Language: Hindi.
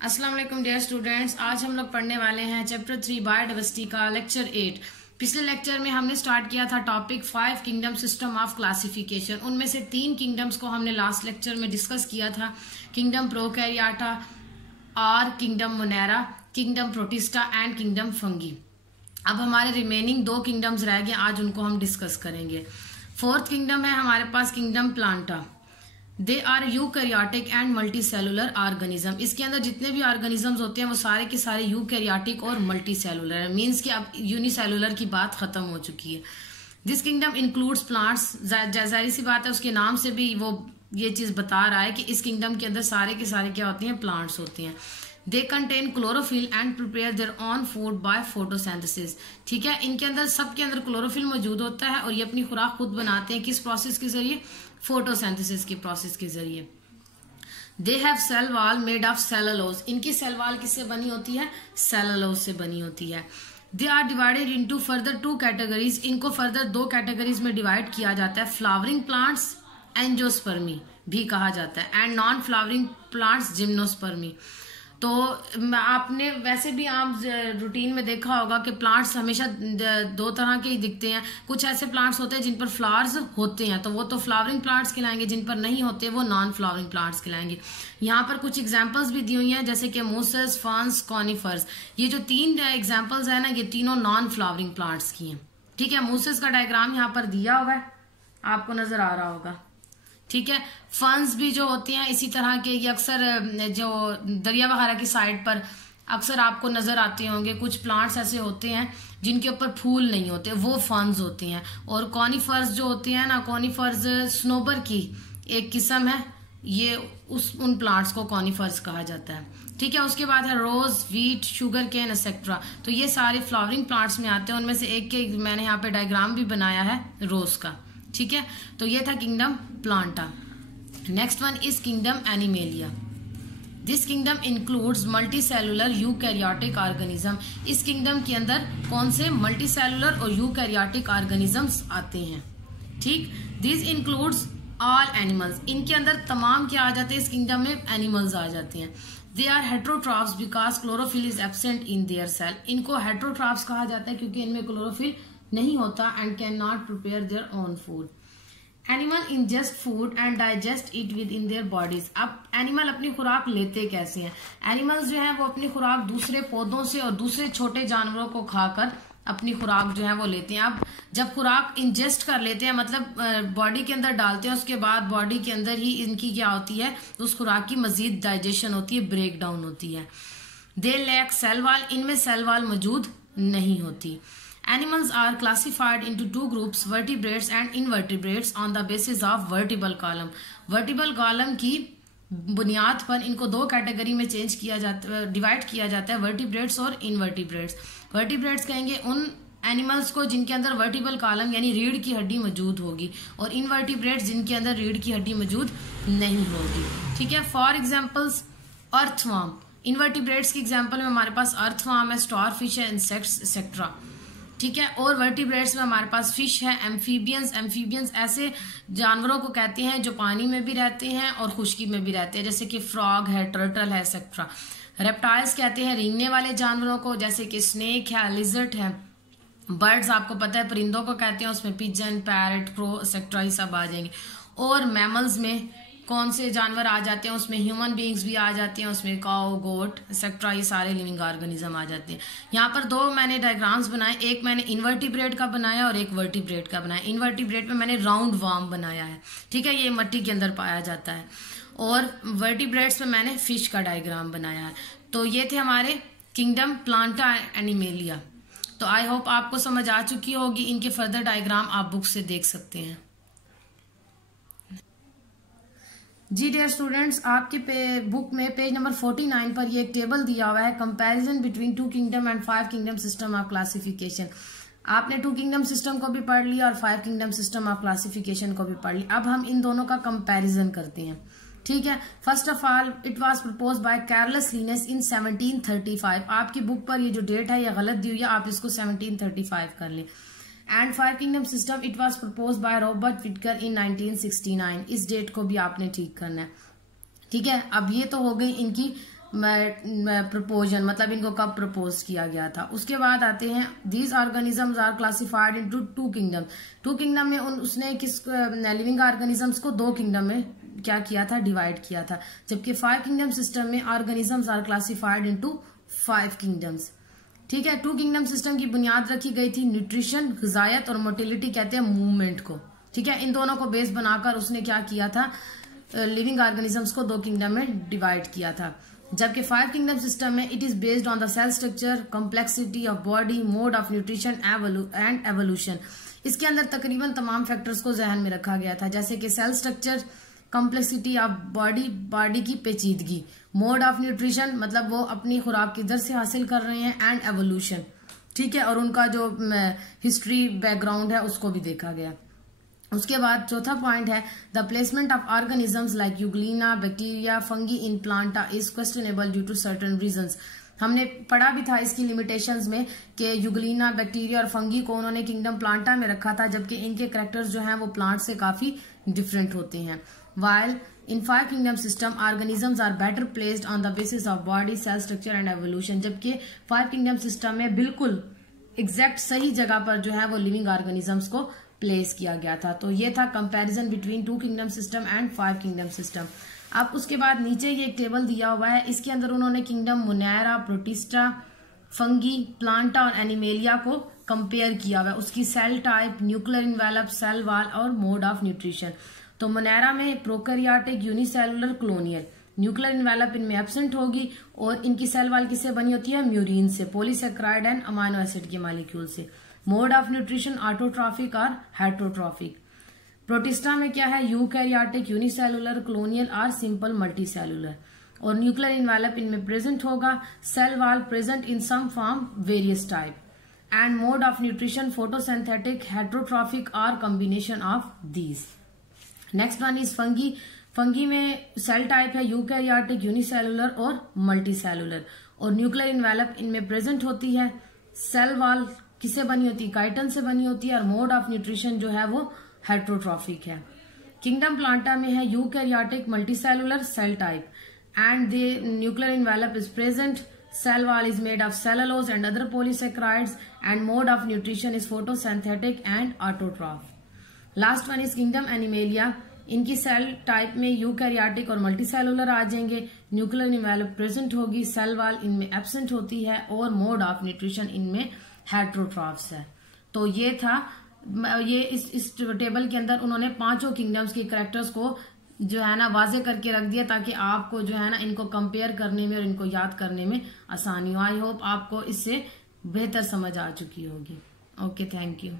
अस्सलाम वालेकुम डियर स्टूडेंट्स। आज हम लोग पढ़ने वाले हैं चैप्टर 3 बायोडाइवर्सिटी का लेक्चर 8। पिछले लेक्चर में हमने स्टार्ट किया था topic 5 kingdom system of classification. उनमें से 3 किंगडम्स को हमने लास्ट लेक्चर में डिस्कस किया था, किंगडम प्रोकैरियोटा और kingdom Monera, kingdom protista and kingdom fungi. अब हमारे रिमेनिंग 2 किंगडम्स रह गए, आज उनको हम डिस्कस करेंगे। 4th किंगडम है हमारे पास kingdom plantae. They are eukaryotic and multicellular organism. इसके अंदर जितने भी ऑर्गेनिजम्स होते हैं वो सारे के सारे यूकैरियोटिक और मल्टी सेलुलर है। मीन्स कि अब यूनिसेलुलर की बात खत्म हो चुकी है। This kingdom includes plants. जाहिर सी बात है, उसके नाम से भी वो ये चीज बता रहा है कि इस किंगडम के अंदर सारे के सारे क्या होते हैं, प्लांट्स होते हैं। They contain chlorophyll and prepare their on food by photosynthesis. ठीक है, इनके अंदर सबके अंदर क्लोरोफिल मौजूद होता है और ये अपनी खुराक खुद बनाते हैं। किस प्रोसेस के जरिए? फोटोसिंथेसिस की प्रोसेस के जरिए। They have cell wall made of cellulose. इनकी सेल वॉल किससे बनी होती है? सेलुलोज से बनी होती है। They are divided into further 2 categories. इनको फर्दर 2 कैटेगरीज में डिवाइड किया जाता है। फ्लावरिंग प्लांट्स एंजियोस्पर्मी भी कहा जाता है and non flowering plants gymnospermae. तो आपने वैसे भी आम रूटीन में देखा होगा कि प्लांट्स हमेशा 2 तरह के ही दिखते हैं। कुछ ऐसे प्लांट्स होते हैं जिन पर फ्लावर्स होते हैं तो वो तो फ्लावरिंग प्लांट्स कहलाएंगे, जिन पर नहीं होते वो नॉन फ्लावरिंग प्लांट्स कहलाएंगे। यहाँ पर कुछ एग्जांपल्स भी दी हुई हैं, जैसे कि मोसेस, फर्न्स, कॉनिफर्स। ये जो 3 एग्जांपल्स है ना, ये तीनों नॉन फ्लावरिंग प्लांट्स की हैं। ठीक है, मोसेस का डायग्राम यहाँ पर दिया हुआ है, आपको नजर आ रहा होगा। ठीक है, फंस भी जो होती हैं इसी तरह के, ये अक्सर जो दरिया वगैरह की साइड पर अक्सर आपको नजर आते होंगे। कुछ प्लांट्स ऐसे होते हैं जिनके ऊपर फूल नहीं होते, वो फंस होते हैं। और कॉनिफर्स जो होते हैं ना, कॉनिफर्स स्नोबर की एक किस्म है, ये उन प्लांट्स को कॉनिफर्स कहा जाता है। ठीक है, उसके बाद है रोज, व्हीट, शुगर केन एक्सेट्रा। तो ये सारे फ्लावरिंग प्लांट्स में आते हैं। उनमें से एक के मैंने यहाँ पे डायग्राम भी बनाया है रोज का। ठीक है, तो ये था kingdom Plantae. Next one is kingdom animalia. This kingdom includes multi cellular eukaryotic organism. इस किंगडम के अंदर कौन से मल्टी सेलुलर और यूकैरियोटिक ऑर्गेनिजम्स आते हैं? ठीक, दिस इंक्लूड्स ऑल एनिमल्स। इनके अंदर तमाम क्या आ जाते हैं? इस किंगडम में एनिमल्स आ जाते हैं। They are heterotrophs because chlorophyll is absent in their cell. इनको हेट्रोट्रॉप्स कहा जाता है क्योंकि इनमें क्लोरोफिल नहीं होता and can not prepare their own food. Animal ingest food and digest it within their bodies. अब एनिमल अपनी खुराक लेते कैसे हैं? एनिमल्स जो है वो अपनी खुराक दूसरे पौधों से और दूसरे छोटे जानवरों को खाकर अपनी खुराक जो है वो लेते हैं। अब जब खुराक इंजेस्ट कर लेते हैं, मतलब बॉडी के अंदर डालते हैं, उसके बाद बॉडी के अंदर ही इनकी क्या होती है, उस खुराक की मजीद डाइजेशन होती है, ब्रेक डाउन होती है। They lack cell wall. इनमें सेल वॉल मौजूद नहीं होती। Animals are classified into 2 groups, vertebrates and invertebrates, on the basis of vertebral column. Vertebral column की बुनियाद पर इनको 2 कैटेगरी में चेंज किया जाता है, डिवाइड किया जाता है, वर्टिब्रेट्स और इनवर्टिब्रेट्स। वर्टिब्रेट्स कहेंगे उन एनिमल्स को जिनके अंदर वर्टिबल कॉलम यानी रीढ़ की हड्डी मौजूद होगी, और इनवर्टिब्रेट्स जिनके अंदर रीढ़ की हड्डी मौजूद नहीं होगी। ठीक है, फॉर एग्जाम्पल्स अर्थवर्म। इनवर्टिब्रेट्स की एग्जाम्पल में हमारे पास अर्थवर्म है, स्टार फिश है, इंसेक्ट्स एक्सेट्रा। ठीक है, और वर्टिब्रेट्स में हमारे पास फिश है, एम्फीबियंस। एम्फीबियंस ऐसे जानवरों को कहते हैं जो पानी में भी रहते हैं और खुश्की में भी रहते हैं, जैसे कि फ्रॉग है, टर्टल है, एक्सेट्रा। रेप्टाइल्स कहते हैं रेंगने वाले जानवरों को, जैसे कि स्नेक है, लिजर्ट है। बर्ड्स आपको पता है परिंदों को कहते हैं, उसमें पिजन, पैरट, क्रो एक्सेट्रा ये सब आ जाएंगे। और मैमल्स में कौन से जानवर आ जाते हैं? उसमें ह्यूमन बीइंग्स भी आ जाते हैं, उसमें काउ, गोट एक्सेट्रा ये सारे लिविंग ऑर्गेनिज्म आ जाते हैं। यहाँ पर 2 मैंने डायग्राम्स बनाए, एक मैंने इनवर्टिब्रेट का बनाया और एक वर्टिब्रेट का बनाया। इनवर्टिब्रेट में मैंने राउंड वर्म बनाया है। ठीक है, ये मट्टी के अंदर पाया जाता है। और वर्टिब्रेट्स में मैंने फिश का डायग्राम बनाया है। तो ये थे हमारे किंगडम प्लांटा एनिमेलिया। तो आई होप आपको समझ आ चुकी होगी। इनके फर्दर डायग्राम आप बुक से देख सकते हैं। जी डियर स्टूडेंट्स, आपके बुक में पेज नंबर 49 पर ये एक टेबल दिया हुआ है, comparison between 2 kingdom and 5 kingdom system of classification. आपने 2 किंगडम सिस्टम को भी पढ़ लिया और 5 किंगडम सिस्टम ऑफ क्लासिफिकेशन को भी पढ़ लिया। अब हम इन दोनों का कंपैरिजन करते हैं। ठीक है, first of all it was proposed by Carolus Linnaeus in 1735। आपकी बुक पर ये जो डेट है ये गलत दी हुई है, आप इसको 1735 कर लें। And 5 kingdom system it was proposed by Robert Whittaker in 1969। इस डेट को भी आपने ठीक करना है। ठीक है, अब ये तो हो गई इनकी प्रपोजन, मतलब इनको कब प्रपोज किया गया था। उसके बाद आते हैं these organisms are classified into 2 kingdom. 2 kingdom में उसने किस लिविंग ऑर्गेनिजम्स को 2 किंगडम में क्या किया था, डिवाइड किया था। जबकि 5 किंगडम सिस्टम में organisms are classified into 5 kingdoms. ठीक है, 2 किंगडम सिस्टम की बुनियाद रखी गई थी न्यूट्रिशन, ग़िज़ायत और मोटिलिटी कहते हैं मूवमेंट को। ठीक है, इन दोनों को बेस बनाकर उसने क्या किया था, लिविंग ऑर्गेनिजम्स को 2 किंगडम में डिवाइड किया था। जबकि 5 किंगडम सिस्टम में it is based on the cell structure, complexity of body, mode of nutrition and evolution. इसके अंदर तकरीबन तमाम फैक्टर्स को जहन में रखा गया था, जैसे कि cell structure, complexity of body की पेचीदगी, मोड ऑफ न्यूट्रिशन मतलब वो अपनी खुराक किधर से हासिल कर रहे हैं, एंड एवोल्यूशन। ठीक है, और उनका जो हिस्ट्री बैकग्राउंड है उसको भी देखा गया। उसके बाद चौथा पॉइंट है the placement of organisms like euglena, bacteria, fungi in plantae is questionable due to certain reasons. हमने पढ़ा भी था इसकी लिमिटेशंस में कि यूग्लिना, बैक्टीरिया और फंगी को उन्होंने किंगडम प्लांटा में रखा था, जबकि इनके कैरेक्टर्स जो हैं वो प्लांट से काफी डिफरेंट होते हैं। While in 5 kingdom system organisms are better placed on the basis of body, cell structure and evolution. जबकि 5 किंगडम सिस्टम में बिल्कुल एग्जैक्ट सही जगह पर जो है वो लिविंग ऑर्गेनिजम्स को प्लेस किया गया था। तो ये था comparison between 2 kingdom system and 5 kingdom system. अब उसके बाद नीचे ये एक टेबल दिया हुआ है, इसके अंदर उन्होंने kingdom Monera, Protista, fungi, Planta और एनिमेलिया को कंपेयर किया हुआ है, उसकी cell type, nuclear envelope, cell wall और मोड ऑफ न्यूट्रिशन। तो मोनेरा में prokaryotic, unicellular, colonial, nuclear envelope इनमें एब्सेंट होगी और इनकी सेल वॉल किससे बनी होती है, म्यूरिन से, पॉलीसेक्राइड एंड अमाइनो एसिड के मॉलिक्यूल से। मोड ऑफ न्यूट्रिशन ऑटोट्रॉफिक और हेटरोट्रॉफिक। प्रोटिस्टा में क्या है, यूकैरियोटिक, यूनिसेलुलर, क्लोनियल और सिंपल मल्टीसेलुलर। और न्यूक्लियर इन्वेलप इनमें प्रेजेंट होगा, cell wall present in some form, various type. And mode of nutrition photosynthetic, heterotrophic और combination of these. Next one is fungi. Fungi में सेल टाइप है यूकैरियोटिक, यूनिसेलुलर और मल्टीसेलुलर। और न्यूक्लियर इन्वेलप इनमें प्रेजेंट होती है। सेल वॉल किससे बनी होती है, काइटन से बनी होती है। और मोड ऑफ न्यूट्रिशन जो है वो हेटरोट्रॉफिक है। किंगडम प्लांटा में है eukaryotic, multicellular cell type and the nuclear envelope is present. Cell wall is made of cellulose and other polysaccharides and mode of nutrition is photosynthetic and autotroph. Last one is kingdom Animalia. इनकी सेल टाइप में यूकैरियोटिक और मल्टीसेलुलर आ जाएंगे, न्यूक्लियर इन्वेलप प्रेजेंट होगी, सेल वॉल इनमें एब्सेंट होती है और मोड ऑफ न्यूट्रिशन इनमें हेटरोट्रॉफ्स है। तो ये था, ये इस टेबल के अंदर उन्होंने 5 किंगडम्स के कैरेक्टर्स को जो है ना वाजे करके रख दिया, ताकि आपको जो है ना इनको कंपेयर करने में और इनको याद करने में आसानी हो। आई होप आपको इससे बेहतर समझ आ चुकी होगी। Okay, thank you.